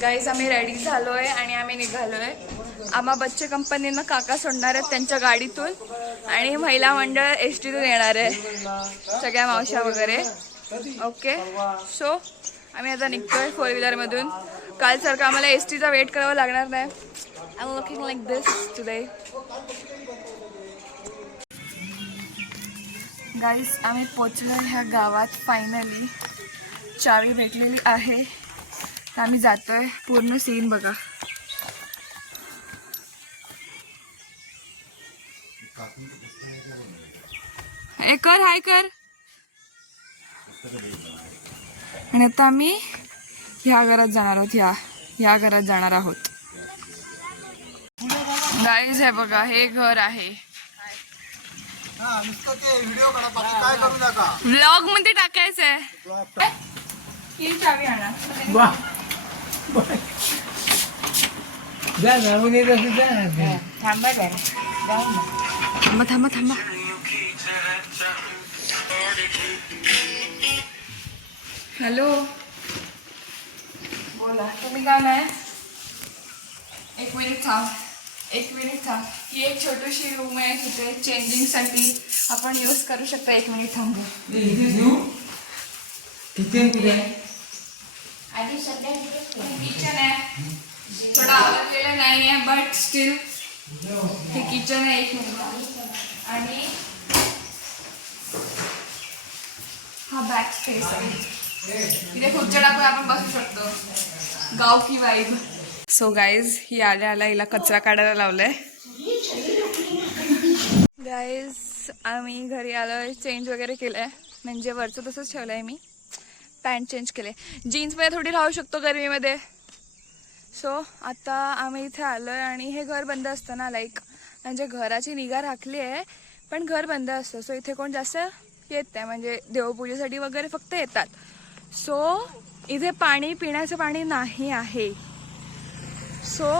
Guys आम्ही ready झालो आहे आणि आम्ही निघालो आहे आम्हा बच्चे कंपनीनं काका सोडणार आहेत त्यांच्या गाडीतून आणि महिला मंडळ एस टीतून येणार आहे. सगळ्या मावशा वगैरे. ओके सो आम्ही आता निघतो आहे फोर व्हीलरमधून कालसारखं आम्हाला एस टीचा वेट करावा लागणार नाही. I am looking like this today guys आम्ही पोचलो ह्या गावात फायनली चावी भेटलेली आहे. तर आम्ही जातोय पूर्ण सीन बघा. हे कर हाय कर. आणि आता आम्ही ह्या घरात जाणार आहोत ह्या ह्या घरात जाणार आहोत. गाईज आहे बघा हे घर आहे. हा, ब्लॉगमध्ये टाकायचंय. ही चावी आणा जा जाऊन येत असेल जा ना. थांबा जरा. थांबा थांबा थांबा. हॅलो. बोला तुम्ही का नाही? एक मिनिट थांब एक मिनिट थांब. ही एक छोटीशी रूम आहे तिथे चेंजिंगसाठी आपण यूज करू शकता. एक मिनिट थांबू. किचन कुठे आहे? किचन आहे. थोडा आवडलेला नाही आहे बट स्टील हे किचन आहे एक मिनिट आणि हा बॅक स्पेस आहे. इथे आपण बसू शकतो. गाव की वाईब सो गाईज ही आल्या आल्या हिला कचरा काढायला लावलाय. गाईज आम्ही घरी आलोय. चेंज वगैरे केलंय. म्हणजे वरचं तसंच ठेवलंय मी. पॅन्ट चेंज केले. जीन्समध्ये थोडी राहू शकतो गरमीमध्ये. सो आता आम्ही इथे आलो आहे आणि हे घर बंद असतं ना लाईक म्हणजे घराची निगा राखली आहे पण घर बंद असतं. सो इथे कोण जास्त येत नाही. म्हणजे देवपूजेसाठी वगैरे फक्त येतात. सो इथे पाणी पिण्याचं पाणी नाही आहे. सो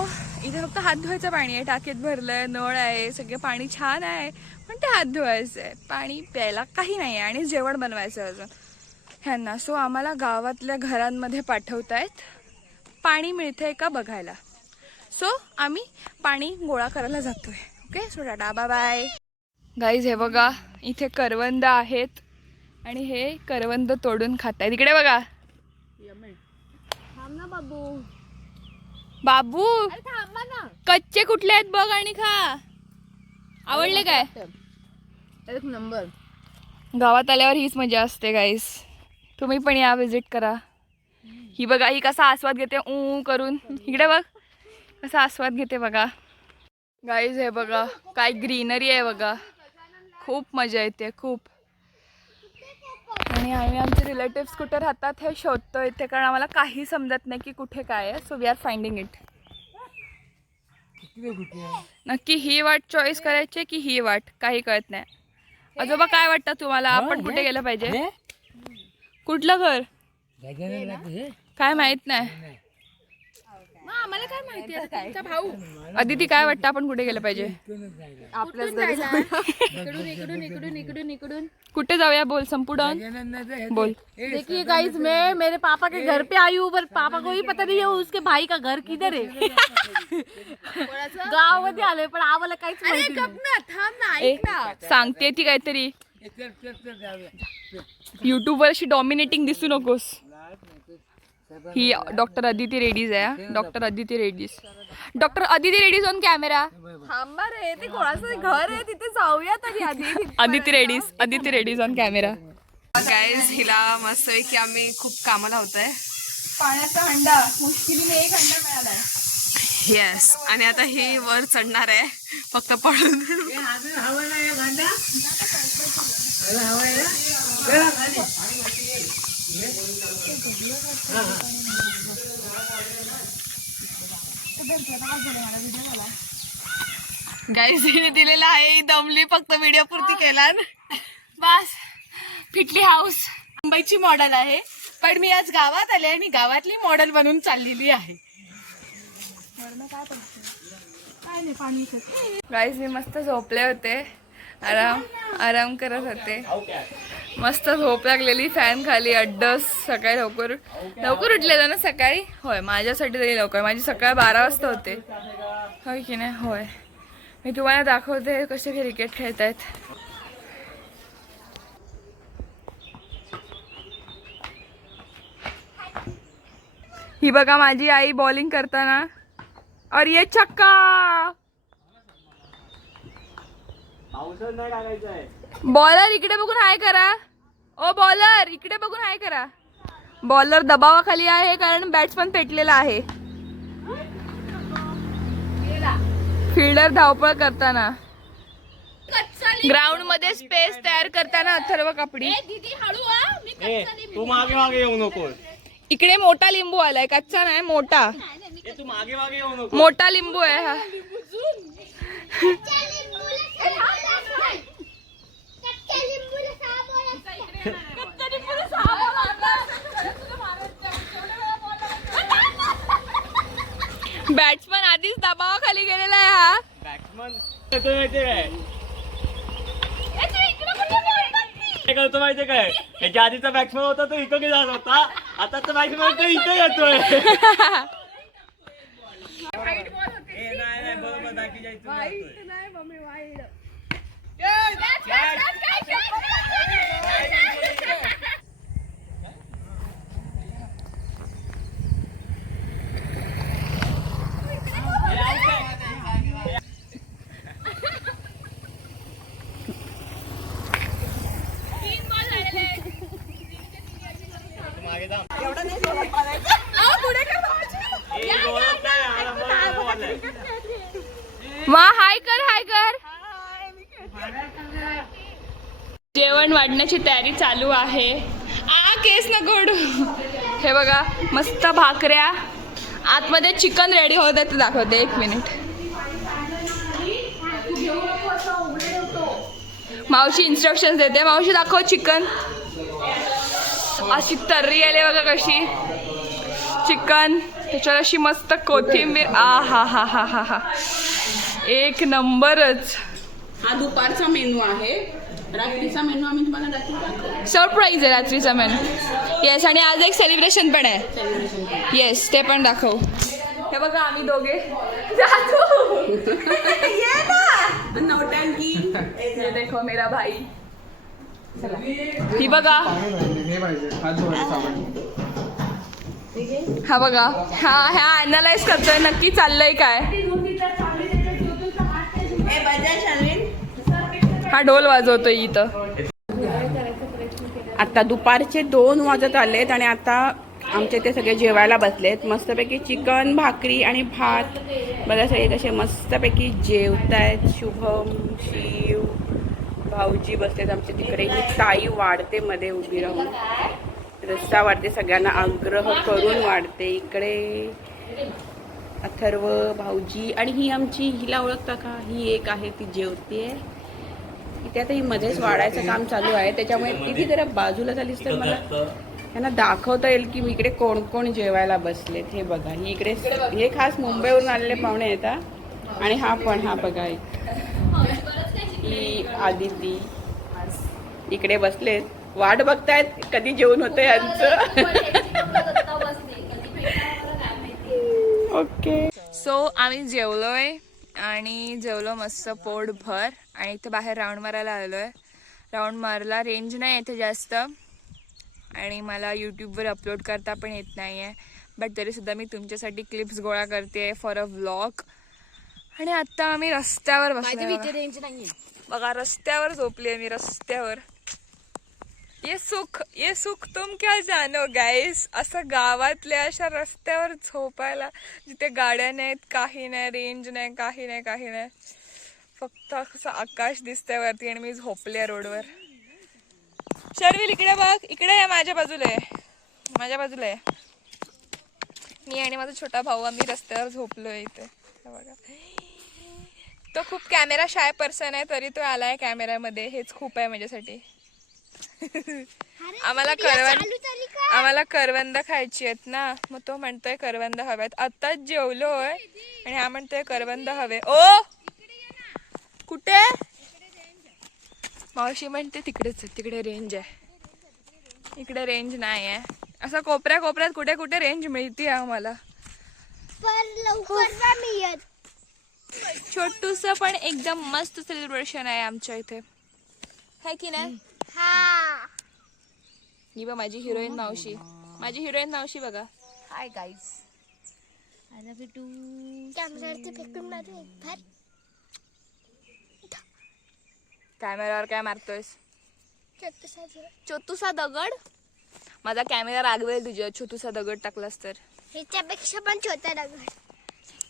इथे फक्त हात धुवायचं पाणी आहे. टाकीत भरलं आहे नळ आहे सगळं पाणी छान आहे पण ते हात धुवायचं आहे पाणी प्यायला काही नाही आहे आणि जेवण बनवायचं अजून. ह्यांना सो आम्हाला गावातल्या घरांमध्ये पाठवतायत. पाणी मिळतंय का बघायला? सो आम्ही पाणी गोळा करायला जातोय. Okay? So tata bye bye guys हे बघा इथे करवंद आहेत. आणि हे करवंद तोडून खात आहेत इकडे बघा. बाबू. कच्चे कुठले आहेत बघ आणि खा. आवडले काय? एक नंबर. गावात आल्यावर हीच मजा असते गाईस तुम्ही पण या विजिट करा. ही बघा ही कसा आस्वाद घेते ऊ करून. इकडे बघ कसा आस्वाद घेते बघा. गाईज हे बघा काय ग्रीनरी आहे बघा. खूप मजा येते खूप. आणि आम्ही आमचे रिलेटिव्स कुठे राहतात हे शोधतो इथे कारण आम्हाला काही समजत नाही की कुठे काय आहे. So we are finding it आहे? नक्की ही वाट चॉईस करायची की ही वाट? काही कळत नाही. आजोबा काय वाटतं तुम्हाला? आपण कुठे गेलं पाहिजे? कुठलं घर? काय माहीत नाही. आम्हाला काय माहिती तुमचा भाऊ. अदिती काय वाटतं आपण कुठे गेलं पाहिजे? आपल्याच जायला? इकडून इकडून इकडून इकडून इकडून. कुठे जाऊया बोल संपूर्ण बोल. देखिए गाइस मैं मेरे पापा के घर पे आई हूँ पर पापा को ही पता नहीं है उसके भाई का घर किधर है। गावमध्ये आलोय पण आम्हाला काहीच माहिती नाही। सांगते ती काहीतरी. हे चल, चल, चल, जाऊया. युट्यूब वर अशी डॉमिनेटिंग दिसू नकोस. ही डॉक्टर अदिती रेडीज आहे doctor Aditi Redij doctor Aditi Redij on camera थांबा रे ते कोणाचं घर आहे? तिथे जाऊया तरी आधी. Aditi Redij Aditi Redij on camera guys हिला मस्त आहे की आम्ही खूप कामाला होतोय. पाण्याचा हंडा मुश्किलीने एक हंडा मिळालाय. येस आणि आता ही वर चढणार आहे फक्त पडून अजून हवं नाही आहे भांडा अजून हवं आहे ना? चला खाली. गाईज हिने दिलेला आहे ही दमली फक्त व्हिडिओ पुरती केला बस. फिटली हाऊस मुंबईची मॉडेल आहे. पण मी आज गावात आले आणि गावातली मॉडेल बनून चाललेली आहे. गाईज मी मस्त झोपले होते. आराम आराम करत होते. मस्त झोप लागलेली फॅन खाली अड्डस सकाळी लवकर लवकर उठलेलं ना सकाळी? होय माझ्यासाठी तरी लवकर. माझी सकाळ बारा वाजता होते. होय की नाही? होय. मी तुम्हाला दाखवते कसे क्रिकेट खेळतायत. ही बघा माझी आई बॉलिंग करताना. अरे ये छक्का! बॉलर इकडे बघून हाय करा. ओ बॉलर इकडे बघून हाय करा. बॉलर दबावाखाली आहे कारण बॅट्समन पेटलेला आहे. फिल्डर धावपळ करताना. ग्राउंडमध्ये स्पेस तयार करताना अथर्व कापडी. तू मागे मागे येऊ नको इकडे मोठा लिंबू आलाय. कच्चा नाही मोठा. तू मागे मागे येऊ नको मोठा लिंबू आहे हा. बॅट्समन आधीच दबावाखाली गेलेला आहे हा. बॅट्समन येतो माहितीये काय काय करतो माहितीये काय? याच्या आधीचा बॅट्समन होता तो इकडे जात होता. आता तो बॅट्समन इथे येतोय ए, नाही, नाही, बरोबर, बाकीच्या इथून जातोय. मागे जा. ए, जोरात नाही, आरामात बोलाय. वा हाय कर हाय कर. जेवण वाढण्याची तयारी चालू आहे. आ केस ना गोड हे बघा मस्त भाकऱ्या. आतमध्ये चिकन रेडी होत आहे ते दाखवते एक मिनिट मावशी इन्स्ट्रक्शन देते. मावशी दाखव चिकन. अशी तर्री आली बघा कशी. चिकन त्याच्यावर अशी मस्त कोथिंबीर. आ हा हा हा हा हा. एक नंबरच. हा दुपारचा मेनू आहे. रात्रीचा मेनू आम्ही तुम्हाला रात्री सरप्राईज आहे रात्रीचा मेनू. येस आणि आज एक सेलिब्रेशन पण आहे. येस ते पण दाखव. हे बघा आम्ही दोघे जादू! ये ना. नवटंकी ये देखो मेरा भाई. ही बघा. हा बघा. हा ह्या अनालाइज करतोय. नक्की चाललंय काय? हा ढोल वाजवतो इथं. आता दुपारचे दोन वाजत आलेत आणि आता आमचे ते सगळे जेवायला बसलेत. मस्तपैकी चिकन भाकरी आणि भात. बघा सगळे कसे मस्तपैकी जेवत आहेत शुभम शिव भाऊजी बसलेत आमच्या तिकडे. ही ताई वाढते मध्ये उभी राहून. रस्ता वाढते सगळ्यांना आग्रह करून वाढते. इकडे अथर्व भाऊजी आणि ही आमची हिला ओळखता का? ही एक आहे ती जेवते. इथे आता ही मध्येच वाढायचं काम चालू आहे. त्याच्यामुळे तिथे जरा बाजूला झालीस तर मला त्यांना दाखवता येईल की मी इकडे कोण कोण जेवायला बसलेत हे बघा ही इकडे हे खास मुंबईवरून आलेले पाहुणे येतात आणि हा पण हा बघा एक. ही आदिती. इकडे बसलेत. वाट बघतायत कधी जेवण होतं यांचं ओके. सो आम्ही जेवलोय आणि जेवलो मस्त पोट भर आणि इथे बाहेर राऊंड मारायला आलोय. राऊंड मारला रेंज नाही इथे जास्त. आणि मला यूट्यूबवर अपलोड करता पण येत नाही आहे बट तरीसुद्धा मी तुमच्यासाठी क्लिप्स गोळा करते फॉर अ व्लॉग आणि आता आम्ही रस्त्यावर बसलो बघा. रस्त्यावर झोपली आहे मी रस्त्यावर. ये सुख ये सुख तुम क्या जानो गाईस असं गावातल्या अशा रस्त्यावर झोपायला जिथे गाड्या नाहीत काही नाही रेंज नाही काही नाही काही नाही. फक्त असं आकाश दिसतंय वरती आणि मी झोपले रोडवर. शर्विल इकडे बघ. इकडे आहे माझ्या बाजूला. आहे माझ्या बाजूला आहे मी आणि माझा छोटा भाऊ आम्ही रस्त्यावर झोपलोय इथे. बघा. तो खूप कॅमेरा शाय पर्सन आहे तरी तो आलाय कॅमेऱ्यामध्ये हेच खूप आहे माझ्यासाठी. आम्हाला करवंद आम्हाला करवंद खायची आहेत ना. मग तो म्हणतोय करवंद हवेत. आत्ताच जेवलोय आणि हा म्हणतोय करवंद हवे. ओ! कुठे? मावशी म्हणते तिकडेच आहे, तिकडे रेंज आहे. इकडे रेंज नाही आहे असं कोपऱ्या कोपऱ्यात कुठे कुठे रेंज मिळते आम्हाला. छोटूस पण एकदम मस्त सेलिब्रेशन आहे आमच्या इथे. है की नाही? हा. बघ माझी हिरोईन मावशी. माझी हिरोईन मावशी बघा. Hi guys I love you too कॅमेऱ्यावरती फेकून मारू एक फार कॅमेरावर काय मारतोयस. छोटूसा दगड. माझा कॅमेरा रागवेल तुझ्या. छोटूसा दगड टाकलास तर. ह्याच्यापेक्षा पण छोटा दगड.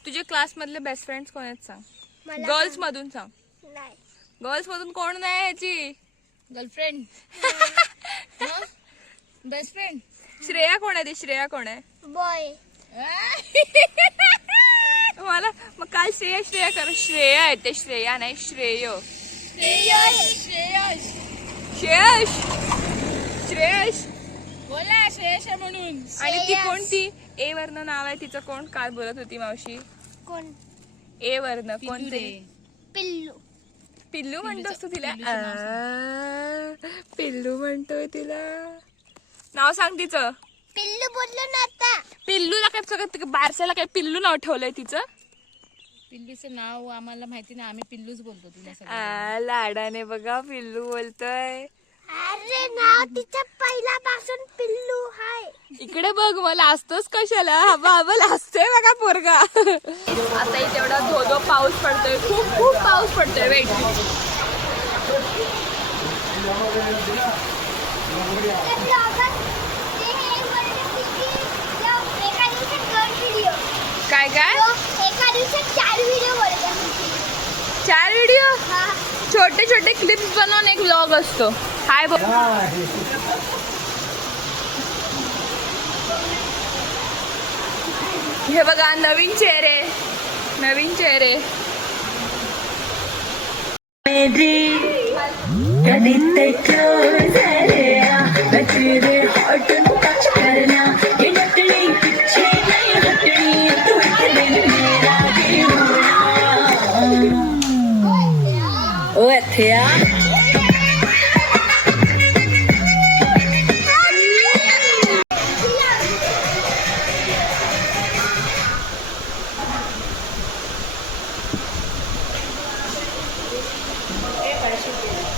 तुझे क्लास मधले बेस्ट फ्रेंड्स कोण आहेत सांग? मला गर्ल्स मधून सांग. नाही. गर्ल्स मधून कोण नाही ह्याची गर्लफ्रेंड बेस्ट फ्रेंड श्रेया कोण आहे ती? श्रेया कोण आहे? बॉय मला मग काल श्रेया श्रेया कर. श्रेया आहे ते. श्रेया नाही श्रेय. श्रेयश. श्रेयश. बोला श्रेयश म्हणून. आणि ती कोणती? ए वर्ण नाव आहे तिचं कोण? काल बोलत होती मावशी? कोण? ए वर्ण. कोणते पिल्लू. पिल्लू म्हणतोस तू तिला? आ, पिल्लू म्हणतोय तिला. नाव सांग तिचं. पिल्लू बोललो ना आता. पिल्लूला काय सगळं बारशाला काय पिल्लू नाव ठेवलंय तिचं? पिल्लूचं नाव आम्हाला माहिती नाही. आम्ही पिल्लूच बोलतो तुला सगळं आ, लाडाने बघा पिल्लू बोलतोय. अरे नाव तिचं पहिल्यापासून पिल्लू हाय. इकडे बघ मला असतोच कशाला? हा बाबा लाजतोय बघा पोरगा. आता इथे एवढा धो धो पाऊस पडतोय. खूप खूप पाऊस पडतोय वेट vlogger ते हे एका दिवसात काय काय? एका चार व्हिडिओ चार व्हिडिओ छोटे छोटे क्लिप्स बनवून एक व्लॉग असतो. हाय बघ हे बघा नवीन चेहरे. नवीन चेहरे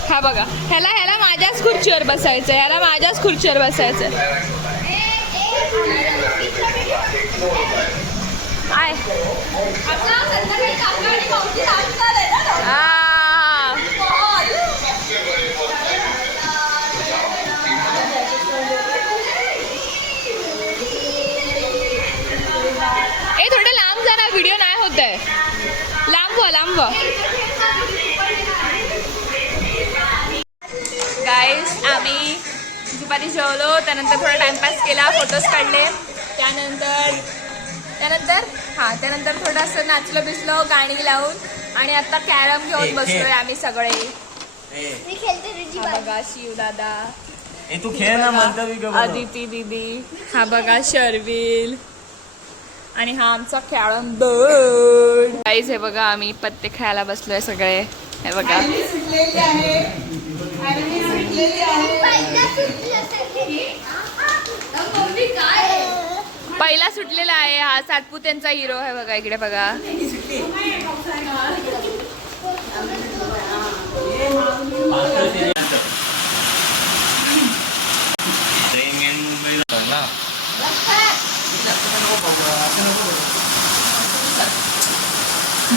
हा बघा. ह्याला ह्याला माझ्याच खुर्चीवर बसायचं ह्याला माझ्याच खुर्चीवर बसायचं आय. ए थोडं लांब जरा व्हिडिओ नाही होत आहे लांब व लांब आम्ही दुपारी जेवलो त्यानंतर थोडा टाइमपास केला फोटोज काढले. त्यानंतर त्यानंतर हां त्यानंतर थोडंसं नाचलो बिसलो गाणी लावून आणि आता कॅरम घेऊन बसलोय आम्ही सगळे. हा बघा शिव दादा. ए तू खेळ ना. अदिती दिदी. हा बघा शर्विल. आणि हा आमचा कॅरम बोर्ड गाईज हे बघा आम्ही पत्ते खेळायला बसलोय सगळे. हे बघा. पहिला सुटलं सगळे. पहिला सुटलेला आहे हा. सातपुत्यांचा हिरो आहे बघा इकडे बघा.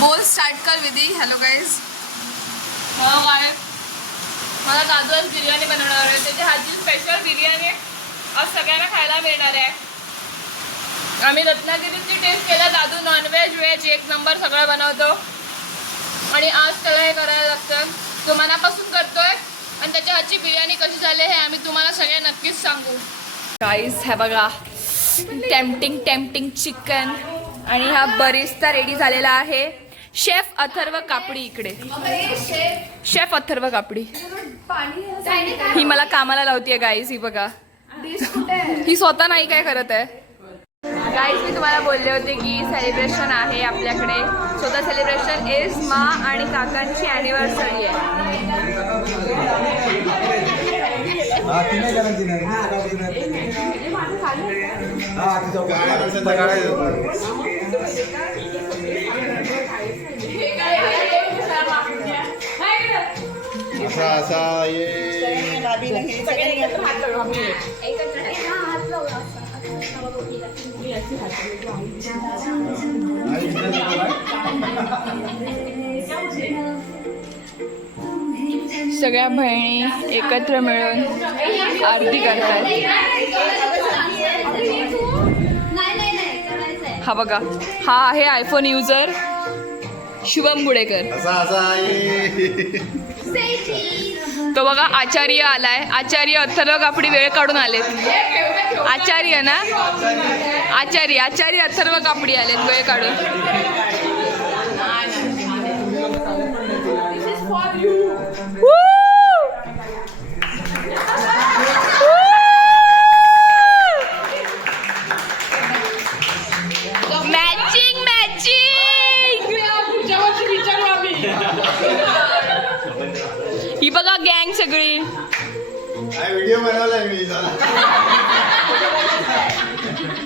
बोल स्टार्ट कर विधी. हॅलो गाईज हो काय मला दादू आज बिर्याणी बनवणार आहे. त्याच्या हातची स्पेशल बिर्याणी आज सगळ्यांना खायला मिळणार आहे. आम्ही रत्नागिरीची टेस्ट केला दादू नॉनव्हेज व्हेज एक नंबर सगळं बनवतो. आणि आज त्याला हे करायला लागतं तो मनापासून करतोय. आणि त्याच्या हातची बिर्याणी कशी झाली हे आम्ही तुम्हाला सगळ्या नक्कीच सांगू. गाईज हे बघा. टेम्पटिंग टेम्पटिंग चिकन आणि हा बरिस्ता रेडी झालेला आहे. शेफ अथर्व कापडी इकडे. शेफ अथर्व कापडी. ही मला कामाला लावतीये गाईज ही बघा. ही स्वतः नाही काय करत आहे. गाईज मी तुम्हाला बोलले होते की सेलिब्रेशन आहे आपल्याकडे. स्वतः सेलिब्रेशन इज मा आणि काकांची अॅनिव्हर्सरी आहे. असा असा ये. सगळ्या बहिणी एकत्र मिळून आरती करतात. हा बघा हा आहे आयफोन युजर शुभम गुडेकर. तो बघा आचार्य आलाय. आचार्य अथर्व कापडी वेळ काढून आलेत. आचार्य ना? आचार्य आचार्य अथर्व कापडी आलेत वेळ काढून.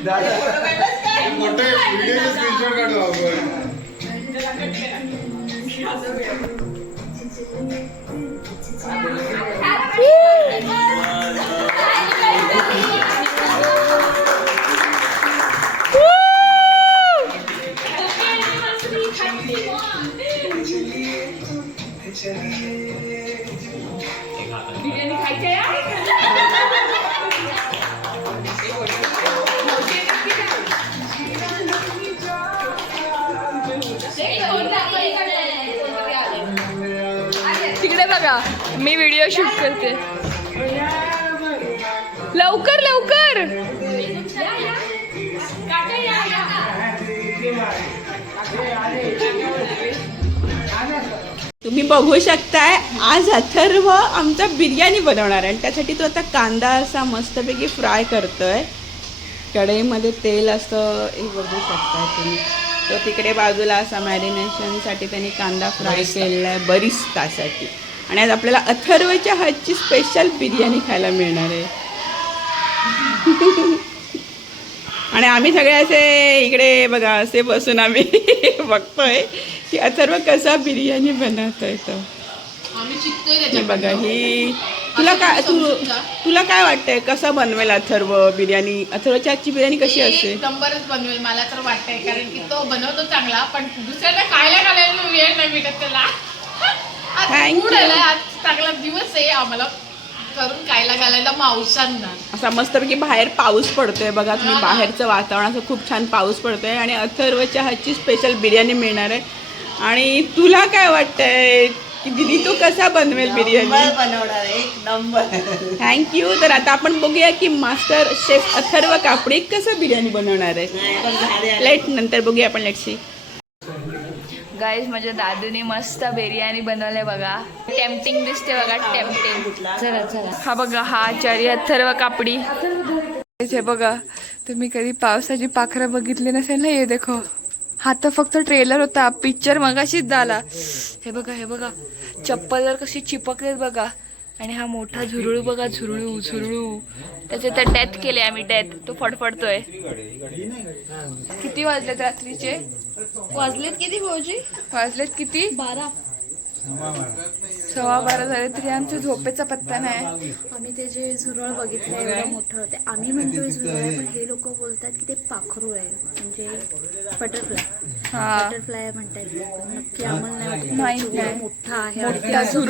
मोठे व्हिडिओचे स्क्रीनशॉट काढू आपण. व्हिडिओ शूट करते. लवकर लवकर. तुम्ही बघू शकताय आज अथर्व आमचा बिर्याणी बनवणार आहे. आणि त्यासाठी तो आता कांदा असा मस्तपैकी फ्राय करतोय. कढईमध्ये तेल असं हे बघू शकताय तुम्ही. तो तिकडे बाजूला असा मॅरिनेशनसाठी त्यांनी कांदा फ्राय केलेला आहे बरिस्तासाठी. आणि आज आपल्याला अथर्वच्या हातची स्पेशल बिर्याणी खायला मिळणार आहे. आणि आम्ही सगळे असे इकडे बघा असे बसून आम्ही बघतोय की अथर्व कसा बिर्याणी बनवतोय तो. बघा ही तुला काय तू तुला काय वाटतंय कसं बनवेल अथर्व बिर्याणी? अथर्वच्या आजची बिर्याणी कशी असते नंबरच बनवेल मला तर वाटतंय कारण की तो बनवतो चांगला पण दुसऱ्यांना खायला घालायला वेळ नाही भेटत त्याला. आलाय, आज चांगला दिवस आहे आम्हाला करून खायला घालायला मावसांना असा मस्तपैकी बाहेर पाऊस पडतोय बघा तुम्ही बाहेरचं वातावरण असं खूप छान पाऊस पडतोय आणि अथर्वच्या हातची स्पेशल बिर्याणी मिळणार आहे. आणि तुला काय वाटतंय? की दिदी तू कसा बनवेल बिर्याणी? बनवणार एक नंबर. थँक्यू तर आता आपण बघूया की मास्टर शेफ अथर्व कापडे कसं बिर्याणी बनवणार आहे. लेट नंतर बघूया आपण लेटशी गाईज माझ्या दादूने मस्त बिर्याणी बनवले बघा. टेम्पटिंग दिसते बघा टेम्पटिंग हा बघा हा आचार्य अथर्व कापडी. हे बघा तुम्ही कधी पावसाची पाखरं बघितली नसेल ना? हे देखो. हा तर फक्त ट्रेलर होता. पिक्चर मगाशीच झाला. हे बघा हे बघा. चप्पलवर कशी चिपकलेत बघा. आणि हा मोठा झुरळू बघा झुरळू झुरळू. त्याचे तर डेथ केले आम्ही डेथ तो फडफडतोय. किती वाजलेत रात्रीचे? वाजलेत किती भाऊजी? वाजलेत किती? बारा. सव्वा बारा झाले तरी आमच्या झोपेचा पत्ता नाही. आम्ही ते जे झुरळ बघितलं एवढं मोठं होते. आम्ही म्हणतोय झुरळ पण हे लोक बोलतात की ते पाखरू आहे म्हणजे बटरफ्लाय. बटरफ्लाय म्हणतात ते. पण नक्की आम्हाला तो मोठा आहे.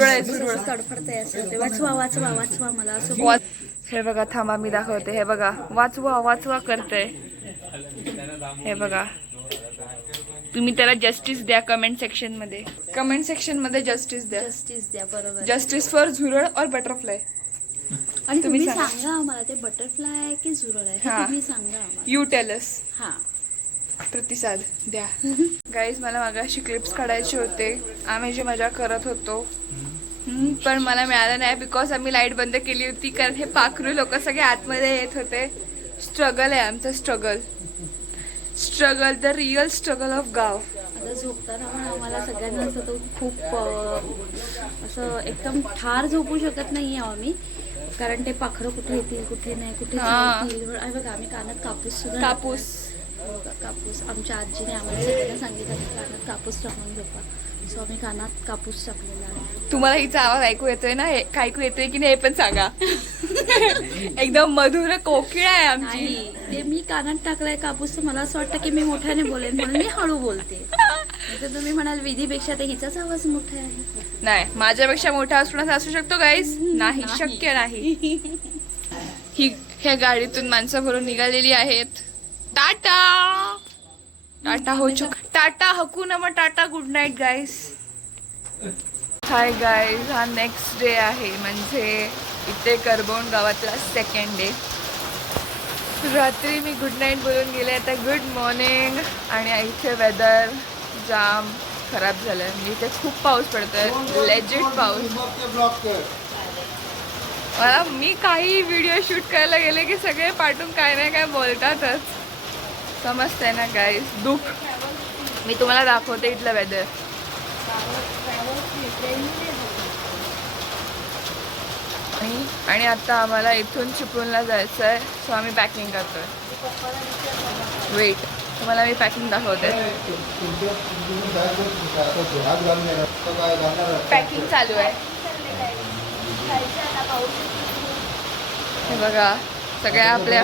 आहे, तडफडतंय असं होते वाचवा वाचवा वाचवा मला. असं हे बघा थांबा मी दाखवते. हे बघा. वाचवा वाचवा करते हे बघा. तुम्ही त्याला जस्टिस द्या कमेंट सेक्शनमध्ये. कमेंट सेक्शनमध्ये जस्टिस द्या. जस्टिस द्या बरोबर. जस्टिस फॉर झुरळ और बटरफ्लाय आणि तुम्ही सांगा. आम्हाला ते बटरफ्लाय की झुरळ आहे. तुम्ही सांगा यू टेलस हा. प्रतिसाद द्या. गाईज मला मागाशी क्लिप्स काढायचे होते. आम्ही जे मजा करत होतो. पण मला मिळालं नाही बिकॉज आम्ही लाइट बंद केली होती. कारण हे पाखरू लोक सगळे आतमध्ये येत होते. स्ट्रगल आहे आमचं struggle struggle the real struggle of गाव. आता झोपताना पण आम्हाला सगळ्यांना असं तो खूप असं एकदम ठार झोपू शकत नाही आम्ही. कारण ते पाखरं कुठे येतील कुठे नाही कुठे बघा आम्ही कानात कापूस सुद्धा कापूस. कापूस आमच्या आजीने आम्हाला सगळ्यांना सांगितलं की कानात कापूस टाकून झोपा सो आम्ही कानात कापूस टाकलेला आहे. तुम्हाला हिचा आवाज ऐकू येतोय ना? हे ऐकू येतोय की नाही हे पण सांगा. एकदम मधुर कोकिळ आहे आमची. नाही ते मी कानात टाकलाय कापूस तर मला असं वाटतं की मी मोठ्याने बोलेन म्हणून मी हळू बोलते. तर तुम्ही म्हणाल विधीपेक्षा तर हिचाच आवाज मोठा आहे. नाही माझ्यापेक्षा मोठा असण्याचा असू शकतो गाईज नाही. शक्य नाही. ही ह्या गाडीतून माणसं भरून निघालेली आहेत. टाटा. टाटा हो चुक टाटा हकू ना मग Tata good night guys hi guys हा नेक्स्ट डे आहे. म्हणजे इथे करबोन गावातला सेकंड डे रात्री मी गुड नाईट बोलून गेले. आता गुड मॉर्निंग आणि इथे वेदर जाम खराब झालं म्हणजे इथे खूप पाऊस पडतोय. लेजिट पाऊस. मला मी काही व्हिडिओ शूट करायला गेले की सगळे पाठवून काय नाही काय बोलतातच. समजतंय ना गाईज दुःख मी तुम्हाला दाखवते इथलं वेदर आणि आता आम्हाला इथून चिपळूणला जायचं आहे सो आम्ही पॅकिंग करतोय. वेट तुम्हाला मी पॅकिंग दाखवते. पॅकिंग चालू आहे. हे बघा सगळ्या आपल्या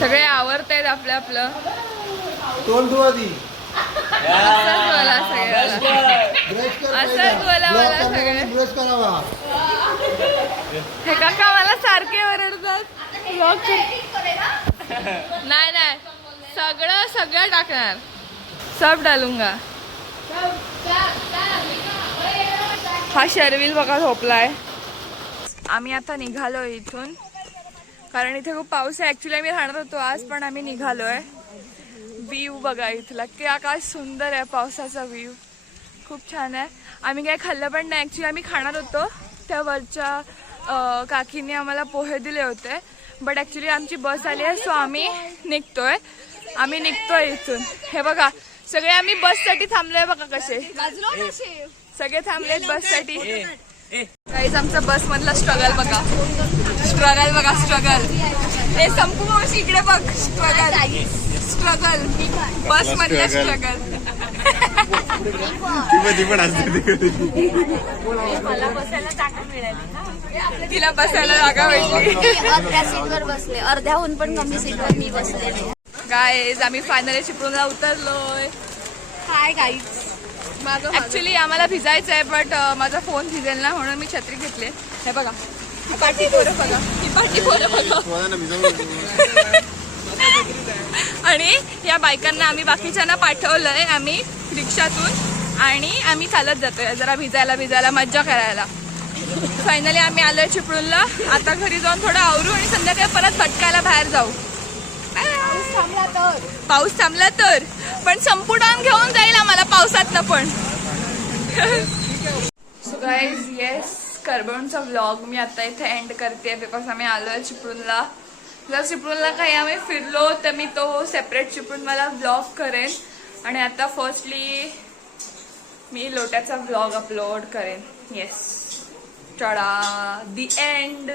सगळे आवडत आहेत आपलं आपलं. तोंड धुवा दी असंच बोला सगळ्याला. असंच बोला मला सगळे. ब्रश करावा. हे काका मला सारखे ओरडतात. Vlog कर- नाही नाही. सगळं सगळं टाकणार. सब डालूंगा. हा शर्विल बघा झोपलाय. आम्ही आता निघालो इथून. कारण इथे खूप पाऊस आहे. ऍक्च्युली आम्ही राहणार होतो आज पण आम्ही निघालोय. व्ह्यू बघा इथला. क्या काय सुंदर आहे पावसाचा व्ह्यू खूप छान आहे. आम्ही काय खाल्लं पण नाही. ॲक्च्युली आम्ही खाणार होतो. त्या वरच्या काकीने आम्हाला पोहे दिले होते. बट ॲक्च्युली आमची बस आली आहे सो आम्ही निघतोय. आम्ही निघतोय इथून. हे बघा. सगळे आम्ही बससाठी थांबलोय बघा कसे. सगळे थांबलेत बससाठी. काहीच आमचा बस मधला स्ट्रगल बघा. स्ट्रगल बघा स्ट्रगल हे संपू मावशी इकडे बघ. स्ट्रगल स्ट्रगल बस मधलं स्ट्रगल तिला बसायला जागा भेटली. अर्ध्या सीटवर बसले. अर्ध्याहून पण कमी सीटवर मी बसले गाईज आम्ही फायनली चिपळूणला उतरलोय. हाय गाईज ऍक्च्युली आम्हाला भिजायचं आहे बट माझा फोन भिजेल ना म्हणून मी छत्री घेतली. हे बघा. ही पाठी पोरं बघा. ही पाठी पोरं बघा. आणि या बायकांना आम्ही बाकीच्यांना पाठवलंय. आम्ही रिक्षातून आणि आम्ही चालत जातोय. जरा भिजायला भिजायला मज्जा करायला. फायनली आम्ही आलोय चिपळूणला. आता घरी जाऊन थोडं आवरू आणि संध्याकाळी परत भटकायला बाहेर जाऊ. पाऊस थांबला तर. पण संपूर्ण घेऊन जाईल आम्हाला पावसातनं पण. सो गाईज येस करबनचा व्लॉग मी आता इथे एंड करते बिकॉज आम्ही आलो आहे चिपळूणला जर चिपळूणला काही आम्ही फिरलो तर मी तो सेपरेट चिपळूणवाला व्लॉग करेन आणि आता फर्स्टली मी लोट्याचा व्लॉग अपलोड करेन येस चढा दी एंड